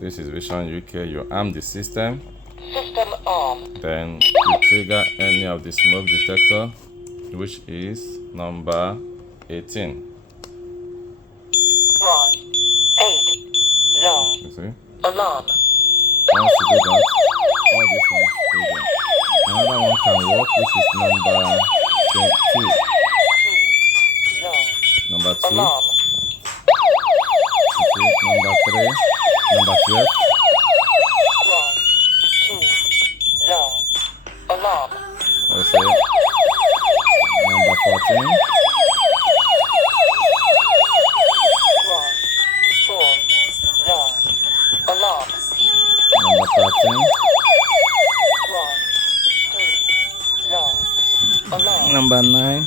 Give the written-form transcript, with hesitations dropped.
This is Visionuk. You arm the system. System armed. Then you trigger any of the smoke detector, which is number 18. 1, 8, zone. You see? Alarm. Once you do that, all these ones trigger. Another one can work, which is number 2. 2, zone. Number 2. Alarm. You see? Number 3. Number 12. 1, 2, zone. Alarm. You see? Number 14. 1, 4, zone. Alarm. Number 13. 1, 2, zone. Alarm. Number 9.